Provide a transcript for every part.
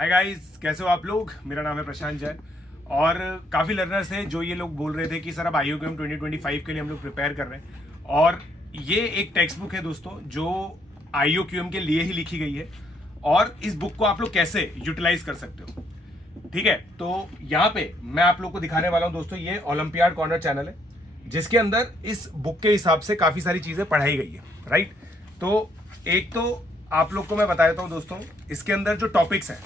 Hi guys, कैसे हो आप लोग। मेरा नाम है प्रशांत जैन और काफ़ी लर्नर्स हैं जो ये लोग बोल रहे थे कि सर अब IUQM 2025 के लिए हम लोग प्रिपेयर कर रहे हैं। और ये एक टेक्स्ट बुक है दोस्तों जो IUQM के लिए ही लिखी गई है और इस बुक को आप लोग कैसे यूटिलाइज कर सकते हो। ठीक है, तो यहाँ पे मैं आप लोग को दिखाने वाला हूँ दोस्तों, ये ओलंपियाड कॉर्नर चैनल है जिसके अंदर इस बुक के हिसाब से काफ़ी सारी चीज़ें पढ़ाई गई है। राइट, तो एक तो आप लोग को मैं बता देता हूँ दोस्तों, इसके अंदर जो टॉपिक्स हैं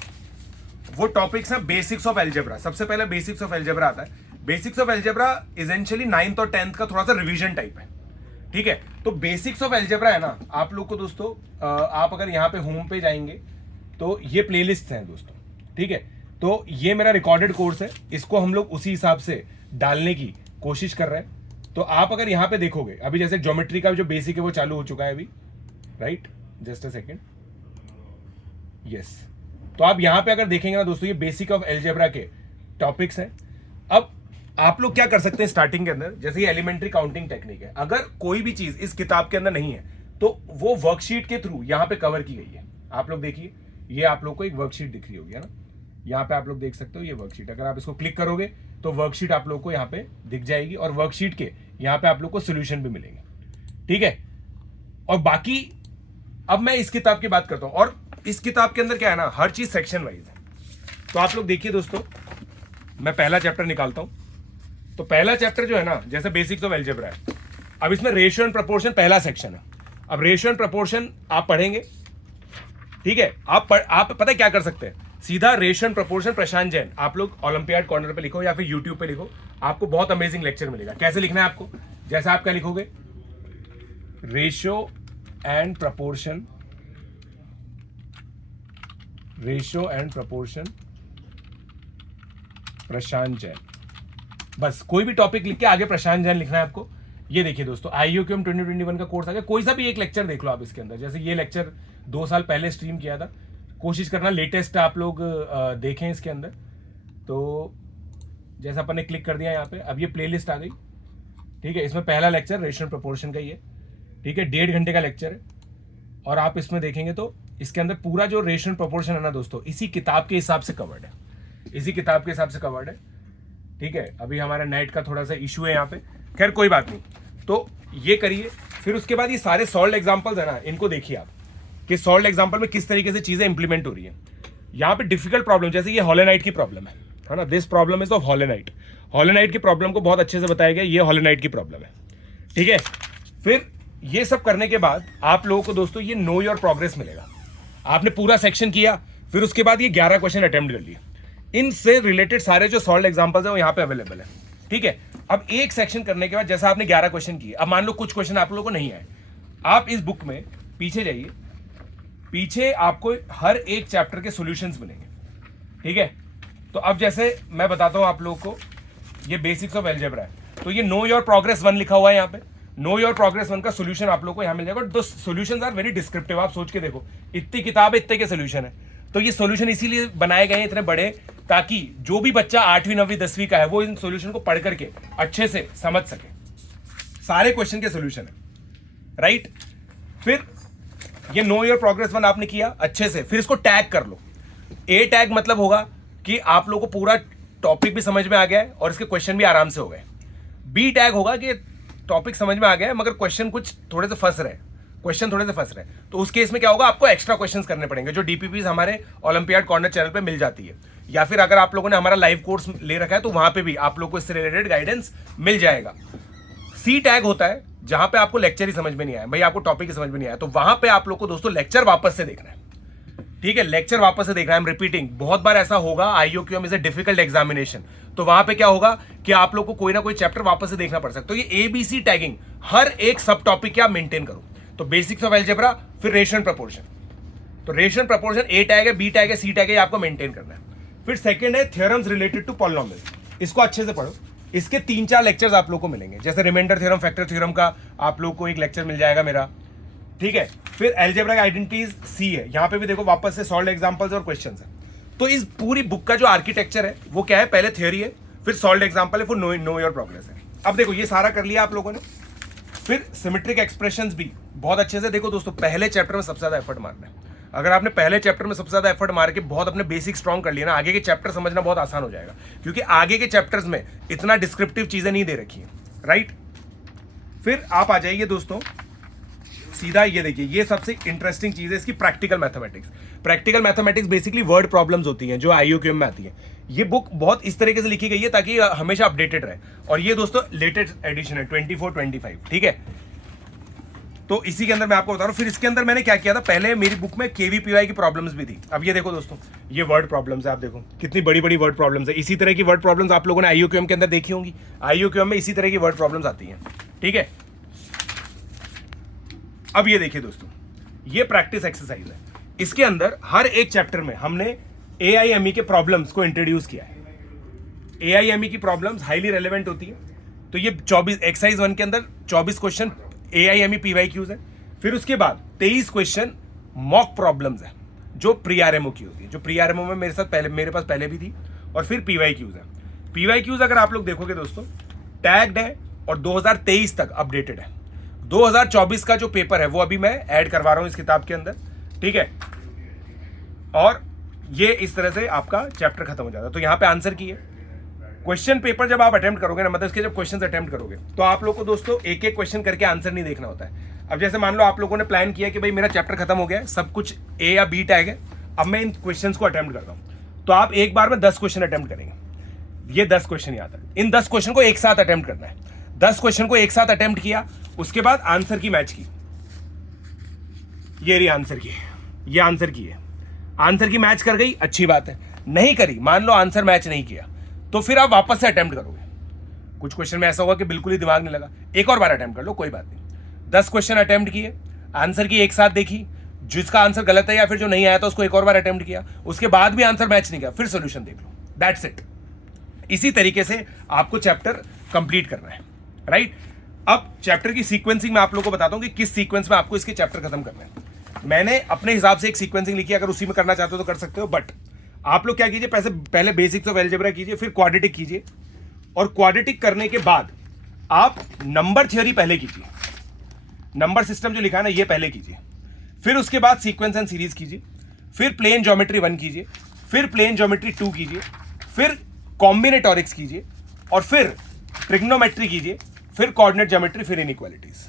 वो टॉपिक्स हैं बेसिक्स ऑफ एल्जेब्रा। सबसे पहले बेसिक्स ऑफ एल्जेब्रा आता है। Basics of algebra essentially 9th और 10th का थोड़ा सा रिवीजन टाइप है। ठीक है, तो बेसिक्स ऑफ एल्जेब्रा है ना, आप लोग को दोस्तों आप अगर यहाँ पे होम पे जाएंगे तो ये प्लेलिस्ट हैं दोस्तों। ठीक है, तो ये मेरा रिकॉर्डेड कोर्स है, इसको हम लोग उसी हिसाब से डालने की कोशिश कर रहे हैं। तो आप अगर यहाँ पे देखोगे, अभी जैसे ज्योमेट्री का जो बेसिक है वो चालू हो चुका है अभी। Right, just a second, yes. तो आप यहां पे अगर देखेंगे ना दोस्तों, ये बेसिक ऑफ एल्जेब्रा के टॉपिक्स हैं। अब आप लोग क्या कर सकते हैं स्टार्टिंग के अंदर, जैसे ये एलिमेंट्री काउंटिंग टेक्निक है, अगर कोई भी चीज इस किताब के अंदर नहीं है तो वो वर्कशीट के थ्रू यहां पे कवर की गई है। आप लोग देखिए, ये आप लोग को एक वर्कशीट दिख रही होगी, है ना। यहाँ पे आप लोग देख सकते हो ये वर्कशीट, अगर आप इसको क्लिक करोगे तो वर्कशीट आप लोग को यहाँ पे दिख जाएगी और वर्कशीट के यहाँ पे आप लोग को सोल्यूशन भी मिलेंगे। ठीक है, और बाकी अब मैं इस किताब की बात करता हूं और इस किताब के अंदर क्या है ना, हर चीज सेक्शन वाइज है। तो आप लोग देखिए दोस्तों, मैं पहला चैप्टर निकालता हूं। तो पहला चैप्टर जो है ना, जैसे बेसिक्स ऑफ एल्जेब्रा है, अब इसमें रेशियो एंड प्रोपोर्शन पहला सेक्शन है। अब रेशियो एंड प्रोपोर्शन आप पढ़ेंगे। ठीक है, आप पता है क्या कर सकते हैं, सीधा रेशियो एंड प्रोपोर्शन प्रशांत जैन आप लोग ओलंपियाड कॉर्नर पे लिखो या फिर यूट्यूब पे लिखो, आपको बहुत अमेजिंग लेक्चर मिलेगा। कैसे लिखना है आपको, जैसे आप क्या लिखोगे, ratio and proportion, ratio and proportion Prashant Jain, बस कोई भी टॉपिक लिख के आगे प्रशांत जैन लिखना है आपको। ये देखिए दोस्तों, IUQM 2021 का कोर्स आ गया। कोई सा भी एक लेक्चर देख लो आप इसके अंदर, जैसे ये लेक्चर 2 साल पहले स्ट्रीम किया था, कोशिश करना लेटेस्ट आप लोग देखें इसके अंदर। तो जैसा अपन ने क्लिक कर दिया यहाँ पे, अब ये प्लेलिस्ट आ गई। ठीक है, इसमें पहला लेक्चर रेशियो एंड प्रपोर्शन का ही है। ठीक है, 1.5 घंटे का लेक्चर है और आप इसमें देखेंगे तो इसके अंदर पूरा जो रेशियो एंड प्रोपोर्शन है ना दोस्तों, इसी किताब के हिसाब से कवर्ड है, इसी किताब के हिसाब से कवर्ड है। ठीक है, अभी हमारा नेट का थोड़ा सा इशू है यहाँ पे, खैर कोई बात नहीं। तो ये करिए, फिर उसके बाद ये सारे सॉल्व एग्जांपल्स है ना, इनको देखिए आप कि सॉल्व एग्जांपल में किस तरीके से चीजें इंप्लीमेंट हो रही है। यहाँ पे डिफिकल्ट प्रॉब्लम, जैसे ये हॉलोनाइट की प्रॉब्लम है ना, दिस प्रॉब्लम इज ऑफ हॉलोनाइट। हॉलोनाइट की प्रॉब्लम को बहुत अच्छे से बताया गया, ये हॉलोनाइट की प्रॉब्लम है। ठीक है, फिर ये सब करने के बाद आप लोगों को दोस्तों ये नो योर प्रोग्रेस मिलेगा। आपने पूरा सेक्शन किया, फिर उसके बाद ये 11 क्वेश्चन अटेम्प्ट कर लिए, इनसे रिलेटेड सारे जो सॉल्व एग्जांपल्स है वो यहाँ पे अवेलेबल है। ठीक है, अब एक सेक्शन करने के बाद जैसा आपने 11 क्वेश्चन किए, अब मान लो कुछ क्वेश्चन आप लोगों को नहीं आए, आप इस बुक में पीछे जाइए, पीछे आपको हर एक चैप्टर के सॉल्यूशंस मिलेंगे। ठीक है, तो अब जैसे मैं बताता हूं आप लोगों को, ये बेसिक्स ऑफ एल्जेब्रा है, तो ये नो योर प्रोग्रेस 1 लिखा हुआ है यहाँ पे। नो योर प्रोग्रेस 1 का सोल्यूशन आप लोगों को यहाँ मिल जाएगा। दो सॉल्यूशंस आर वेरी डिस्क्रिप्टिव, आप सोच के देखो, इतनी किताब है, इतने के सोल्यूशन है। तो ये सोल्यूशन इसीलिए बनाए गए हैं इतने बड़े, ताकि जो भी बच्चा 8वीं 9वीं 10वीं का है वो इन सोल्यूशन को पढ़ करके अच्छे से समझ सके। सारे क्वेश्चन के सोल्यूशन है। राइट, फिर ये नो योर प्रोग्रेस 1 आपने किया अच्छे से, फिर इसको टैग कर लो। ए टैग मतलब होगा कि आप लोगों को पूरा टॉपिक भी समझ में आ गया है और इसके क्वेश्चन भी आराम से हो गए। बी टैग होगा कि टॉपिक समझ में आ गया है मगर क्वेश्चन कुछ थोड़े से फंस रहे, क्वेश्चन थोड़े से फंस रहे, तो उस केस में क्या होगा, आपको एक्स्ट्रा क्वेश्चंस करने पड़ेंगे, जो डीपीपीज हमारे ओलंपियाड कॉर्नर चैनल पे मिल जाती है, या फिर अगर आप लोगों ने हमारा लाइव कोर्स ले रखा है तो वहां पे भी आप लोगों को इससे रिलेटेड गाइडेंस मिल जाएगा। सी टैग होता है जहां पे आपको लेक्चर ही समझ में नहीं आया, भाई आपको टॉपिक ही समझ में नहीं आया, तो वहां पे आप लोग को दोस्तों लेक्चर वापस से देखना है। ठीक है, लेक्चर वापस से देखना है। आई एम रिपीटिंग, बहुत बार ऐसा होगा, IUQM is a difficult examination, तो वहां पे क्या होगा कि आप लोग को कोई ना कोई चैप्टर वापस से देखना पड़ सकता है। तो ये ABC टैगिंग हर एक सब टॉपिक क्या मेंटेन करो। तो बेसिक्स ऑफ एल्जेब्रा, फिर रेशियो एंड प्रोपोर्शन, तो ratio and proportion A tag है, B टैग है, C टैग है, आपको मेंटेन करना है। फिर सेकंड है थ्योरम्स रिलेटेड टू पॉलिनोमियल, इसको अच्छे से पढ़ो। इसके 3-4 लेक्चर्स आप लोग को मिलेंगे, जैसे रिमाइंडर थ्योरम, फैक्टर थ्योरम का आप लोग को एक लेक्चर मिल जाएगा मेरा। ठीक है, फिर एल्जेब्रा आइडेंटिटीज C है, यहां पे भी देखो वापस से सॉल्व एग्जांपल्स और क्वेश्चंस है। तो इस पूरी बुक का जो आर्किटेक्चर है वो क्या है, पहले थ्योरी है, फिर सॉल्व एग्जांपल है, फिर नो योर प्रोग्रेस है। अब देखो ये सारा कर लिया आप लोगों ने। फिर सिमेट्रिक एक्सप्रेशंस भी बहुत अच्छे से देखो दोस्तों, पहले चैप्टर में सबसे ज्यादा एफर्ट मारना है। अगर आपने पहले चैप्टर में सबसे ज्यादा एफर्ट मार के बहुत अपने बेसिक स्ट्रॉन्ग कर लिया ना, आगे के चैप्टर समझना बहुत आसान हो जाएगा, क्योंकि आगे के चैप्टर्स में इतना डिस्क्रिप्टिव चीजें नहीं दे रखी हैं, राइट। फिर आप आ जाइए दोस्तों सीधा, ये देखिए ये सबसे इंटरेस्टिंग चीज है इसकी, practical mathematics. Practical mathematics basically word problems होती हैं जो IUQM में आती है। ये बुक बहुत इस तरीके से लिखी गई है ताकि हमेशा अपडेटेड रहे, और ये दोस्तों लेटेस्ट एडिशन है 24-25, ठीक है। तो इसी के अंदर मैं आपको बता रहा हूँ। फिर इसके अंदर मैंने क्या किया था, पहले मेरी बुक में KVPY की प्रॉब्लम्स भी थी। अब ये देखो दोस्तों, ये वर्ड प्रॉब्लम्स है, आप देखो कितनी बड़ी बड़ी वर्ड प्रॉब्लम्स है। इसी तरह की वर्ड प्रॉब्लम्स आप लोगों ने IUQM के अंदर देखी होंगी। IUQM में इसी तरह की वर्ड प्रॉब्लम्स आती हैं, ठीक है। अब ये देखिए दोस्तों, ये प्रैक्टिस एक्सरसाइज है। इसके अंदर हर एक चैप्टर में हमने AIME के प्रॉब्लम्स को इंट्रोड्यूस किया है। AIME की प्रॉब्लम्स हाईली रेलेवेंट होती है। तो ये 24 एक्सरसाइज 1 के अंदर 24 क्वेश्चन AIME PYQs है। फिर उसके बाद 23 क्वेश्चन मॉक प्रॉब्लम्स है जो प्री RMO की होती है, जो प्री RMO में मेरे पास पहले भी थी। और फिर PYQs है। PYQs अगर आप लोग देखोगे दोस्तों, टैग्ड है और 2023 तक अपडेटेड है। 2024 का जो पेपर है वो अभी मैं ऐड करवा रहा हूं इस किताब के अंदर, ठीक है। और ये इस तरह से आपका चैप्टर खत्म हो जाता है। तो यहां पे आंसर की है। क्वेश्चन पेपर जब आप अटेम्प्ट करोगे ना, मतलब इसके जब क्वेश्चन अटेम्प्ट करोगे तो आप लोग को दोस्तों एक एक क्वेश्चन करके आंसर नहीं देखना होता है। अब जैसे मान लो आप लोगों ने प्लान किया कि भाई मेरा चैप्टर खत्म हो गया है, सब कुछ A या B टैग है, अब मैं इन क्वेश्चन को अटेम्प्ट करता हूं। तो आप एक बार में 10 क्वेश्चन अटेम्प्ट करेंगे। ये 10 क्वेश्चन याद है, इन 10 क्वेश्चन को एक साथ अटेम्प्ट करना है। 10 क्वेश्चन को एक साथ अटेम्प्ट किया, उसके बाद आंसर की मैच की। ये रही आंसर की, ये आंसर की है। आंसर की मैच कर गई, अच्छी बात है। नहीं करी, मान लो आंसर मैच नहीं किया, तो फिर आप वापस से अटेम्प्ट करोगे। कुछ क्वेश्चन में ऐसा होगा कि बिल्कुल ही दिमाग नहीं लगा, एक और बार अटेम्प्ट कर लो, कोई बात नहीं। 10 क्वेश्चन अटेम्प्ट किए, आंसर की एक साथ देखी, जिसका आंसर गलत है या फिर जो नहीं आया था उसको एक और बार अटेम्प्ट किया, उसके बाद भी आंसर मैच नहीं किया, फिर सोल्यूशन देख लो, दैट्स इट। इसी तरीके से आपको चैप्टर कंप्लीट करना है, राइट। अब चैप्टर की सीक्वेंसिंग मैं आप लोगों को बताता हूं कि किस सीक्वेंस में आपको इसके चैप्टर खत्म करना है। मैंने अपने हिसाब से एक सीक्वेंसिंग लिखी है, अगर उसी में करना चाहते हो तो कर सकते हो, बट आप लोग क्या कीजिए, पहले बेसिक्स ऑफ अलजेब्रा कीजिए, फिर क्वाड्रेटिक कीजिए, और क्वाड्रेटिक करने के बाद आप नंबर थ्योरी पहले कीजिए, नंबर सिस्टम जो लिखा है ना ये पहले कीजिए, फिर उसके बाद सीक्वेंस एंड सीरीज कीजिए, फिर प्लेन ज्योमेट्री 1 कीजिए, फिर प्लेन ज्योमेट्री 2 कीजिए, फिर कॉम्बिनेटोरिक्स कीजिए, और फिर ट्रिग्नोमेट्री कीजिए, फिर कोऑर्डिनेट ज्योमेट्री, फिर इनइक्वालिटीज।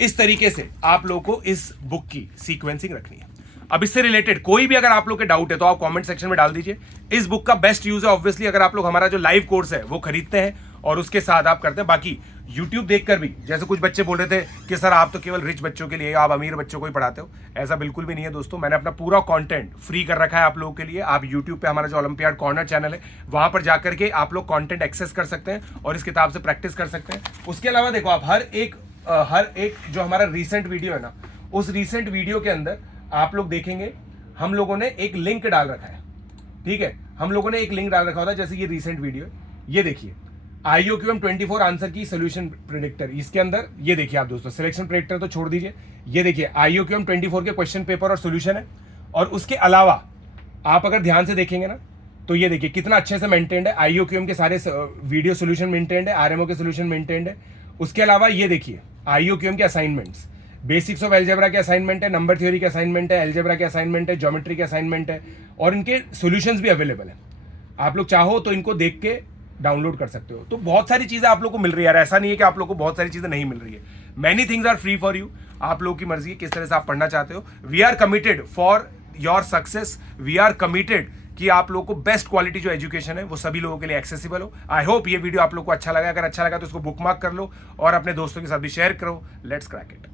इस तरीके से आप लोगों को इस बुक की सीक्वेंसिंग रखनी है। अब इससे रिलेटेड कोई भी अगर आप लोग के डाउट है तो आप कमेंट सेक्शन में डाल दीजिए। इस बुक का बेस्ट यूज है ऑब्वियसली अगर आप लोग हमारा जो लाइव कोर्स है वो खरीदते हैं और उसके साथ आप करते हैं। बाकी YouTube देखकर भी, जैसे कुछ बच्चे बोल रहे थे कि सर आप तो केवल रिच बच्चों के लिए, आप अमीर बच्चों को ही पढ़ाते हो, ऐसा बिल्कुल भी नहीं है दोस्तों। मैंने अपना पूरा कंटेंट फ्री कर रखा है आप लोगों के लिए। आप YouTube पे हमारा जो ओलंपियाड कॉर्नर चैनल है वहां पर जाकर के आप लोग कंटेंट एक्सेस कर सकते हैं और इस किताब से प्रैक्टिस कर सकते हैं। उसके अलावा देखो आप हर एक जो हमारा रिसेंट वीडियो है ना, उस रिसेंट वीडियो के अंदर आप लोग देखेंगे हम लोगों ने एक लिंक डाल रखा है, ठीक है। हम लोगों ने एक लिंक डाल रखा होता है, जैसे ये रिसेंट वीडियो है, ये देखिए IUQM 24 आंसर की सोल्यूशन प्रेडिक्टर। इसके अंदर ये देखिए आप दोस्तों, सिलेक्शन प्रेडिक्टर तो छोड़ दीजिए, ये देखिए IUQM 24 के क्वेश्चन पेपर और सोल्यूशन है। और उसके अलावा आप अगर ध्यान से देखेंगे ना तो ये देखिए कितना अच्छे से मेंटेन्ड है। IUQM के सारे वीडियो सोल्यूशन मेंटेन्ड है, RMO के सोल्यूशन मेंटेन्ड है। उसके अलावा ये देखिए IUQM के असाइनमेंट्स, बेसिक्स ऑफ अलजेब्रा के असाइनमेंट है, नंबर थ्योरी के असाइनमेंट है, अलजेब्रा के असाइनमेंट है, ज्योमेट्री के असाइनमेंट है, और इनके सॉल्यूशंस भी अवेलेबल है। आप लोग चाहो तो इनको देख के डाउनलोड कर सकते हो। तो बहुत सारी चीजें आप लोग को मिल रही है यार, ऐसा नहीं है कि आप लोग को बहुत सारी चीजें नहीं मिल रही है। Many things are free for you, आप लोगों की मर्जी है किस तरह से आप पढ़ना चाहते हो। We are committed for your success, we are committed कि आप लोगों को बेस्ट क्वालिटी जो एजुकेशन है वो सभी लोगों के लिए एक्सेसिबल हो। आई होप ये वीडियो आप लोग को अच्छा लगा। अगर अच्छा लगा तो इसको बुकमार्क कर लो और अपने दोस्तों के साथ भी शेयर करो। Let's crack it.